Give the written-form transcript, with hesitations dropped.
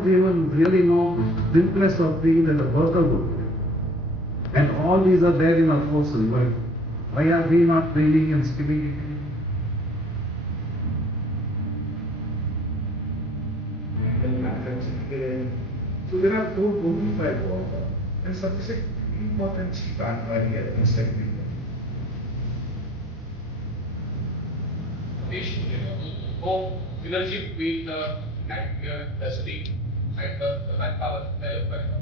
don't even really know the interest of being that the worker would. And all these are there in our courses. Why are we not training and skilling it? So there are two types of work, and sufficient importance done by the perspective. Synergy between the actor, the state, and the manpower developer.